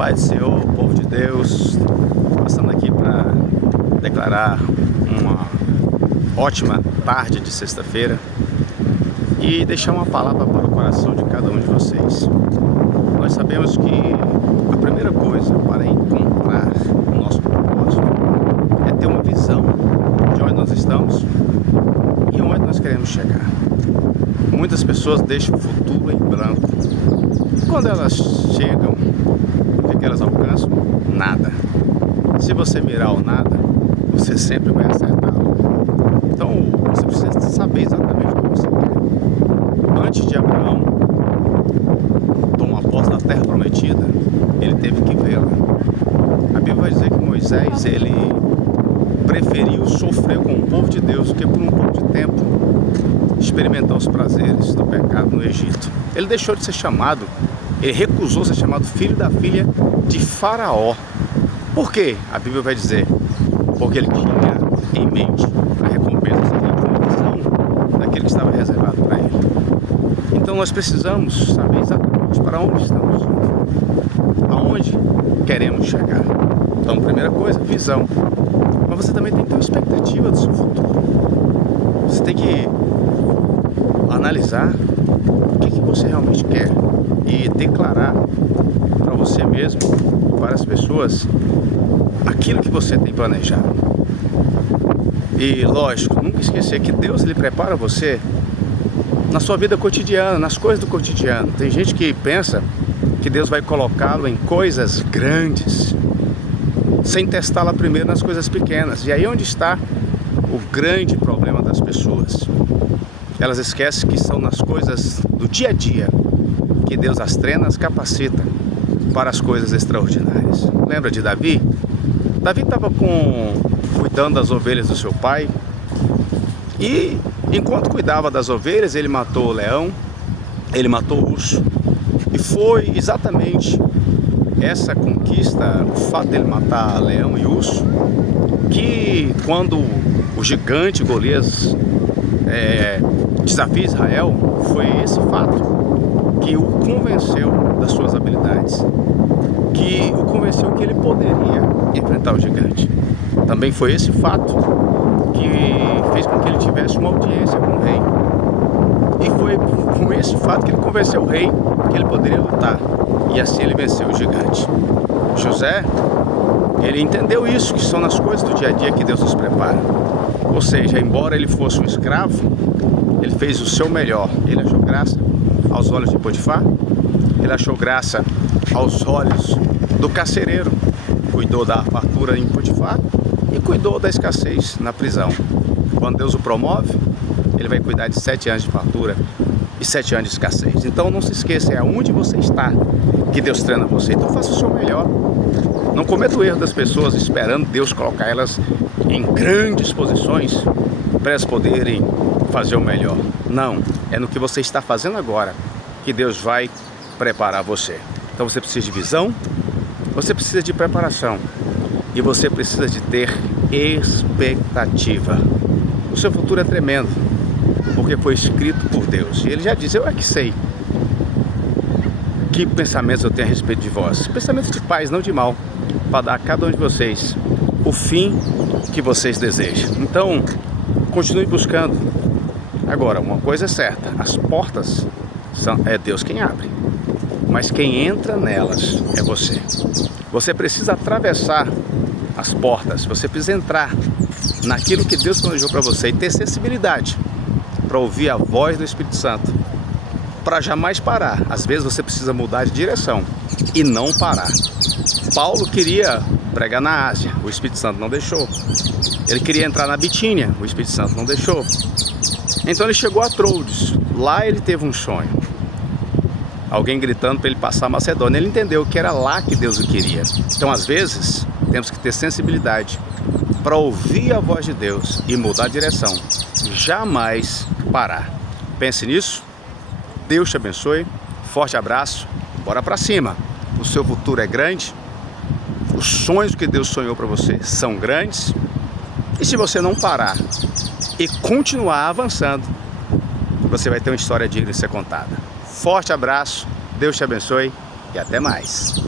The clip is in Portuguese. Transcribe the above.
Pai do Senhor, povo de Deus, passando aqui para declarar uma ótima tarde de sexta-feira e deixar uma palavra para o coração de cada um de vocês. Nós sabemos que a primeira coisa para encontrar o nosso propósito é ter uma visão de onde nós estamos e onde nós queremos chegar. Muitas pessoas deixam o futuro em branco. Quando elas chegam, o que elas alcançam? Nada. Se você mirar o nada, você sempre vai acertá-lo. Então, você precisa saber exatamente o que você quer. Antes de Abraão tomar posse da terra prometida, ele teve que vê-la. A Bíblia vai dizer que Moisés, ele preferiu sofrer com o povo de Deus do que por um pouco de tempo experimentar os prazeres do pecado no Egito. Ele deixou de ser chamado, ele recusou ser chamado filho da filha de Faraó. Por quê? A Bíblia vai dizer, porque ele tinha em mente a recompensa, a visão daquele que estava reservado para ele. Então nós precisamos saber exatamente para onde estamos indo, aonde queremos chegar. Então, primeira coisa, visão. Mas você também tem que ter uma expectativa do seu futuro. Você tem que analisar o que você realmente quer e declarar para você mesmo, para as pessoas, aquilo que você tem planejado. E lógico, nunca esquecer que Deus, ele prepara você na sua vida cotidiana, nas coisas do cotidiano. Tem gente que pensa que Deus vai colocá-lo em coisas grandes, sem testá-la primeiro nas coisas pequenas. E aí onde está o grande problema das pessoas? Elas esquecem que são nas coisas do dia a dia que Deus as treina, as capacita para as coisas extraordinárias. Lembra de Davi? Davi estava cuidando das ovelhas do seu pai e enquanto cuidava das ovelhas, ele matou o leão, ele matou o urso. E foi exatamente essa conquista, o fato dele matar leão e urso, que quando o gigante Golias desafia Israel, foi esse fato que o convenceu das suas habilidades, que o convenceu que ele poderia enfrentar o gigante. Também foi esse fato que fez com que ele tivesse uma audiência com o rei. E foi com esse fato que ele convenceu o rei que ele poderia lutar. E assim ele venceu o gigante. José, ele entendeu isso, que são nas coisas do dia a dia que Deus nos prepara. Ou seja, embora ele fosse um escravo, ele fez o seu melhor. Ele achou graça aos olhos de Potifar, ele achou graça aos olhos do carcereiro, cuidou da fartura em Potifar e cuidou da escassez na prisão. Quando Deus o promove, ele vai cuidar de 7 anos de fartura e 7 anos de escassez. Então não se esqueça, é aonde você está que Deus treina você. Então faça o seu melhor. Não cometa o erro das pessoas esperando Deus colocar elas em grandes posições para elas poderem fazer o melhor. Não, é no que você está fazendo agora que Deus vai preparar você. Então você precisa de visão, você precisa de preparação e você precisa de ter expectativa. O seu futuro é tremendo, porque foi escrito por Deus. E Ele já diz, eu é que sei que pensamentos eu tenho a respeito de vós. Pensamentos de paz, não de mal, para dar a cada um de vocês o fim que vocês desejam. Então, continue buscando. Agora, uma coisa é certa, as portas é Deus quem abre, mas quem entra nelas é você. Você precisa atravessar as portas, você precisa entrar naquilo que Deus planejou para você e ter sensibilidade para ouvir a voz do Espírito Santo, para jamais parar. Às vezes você precisa mudar de direção e não parar. Paulo queria pregar na Ásia, o Espírito Santo não deixou. Ele queria entrar na Bitínia, o Espírito Santo não deixou. Então ele chegou a Troades, lá ele teve um sonho. Alguém gritando para ele passar a Macedônia. Ele entendeu que era lá que Deus o queria. Então às vezes temos que ter sensibilidade para ouvir a voz de Deus e mudar a direção. Jamais parar. Pense nisso. Deus te abençoe. Forte abraço. Bora para cima. O seu futuro é grande. Os sonhos que Deus sonhou para você são grandes. E se você não parar e continuar avançando, você vai ter uma história digna de ser contada. Forte abraço, Deus te abençoe e até mais.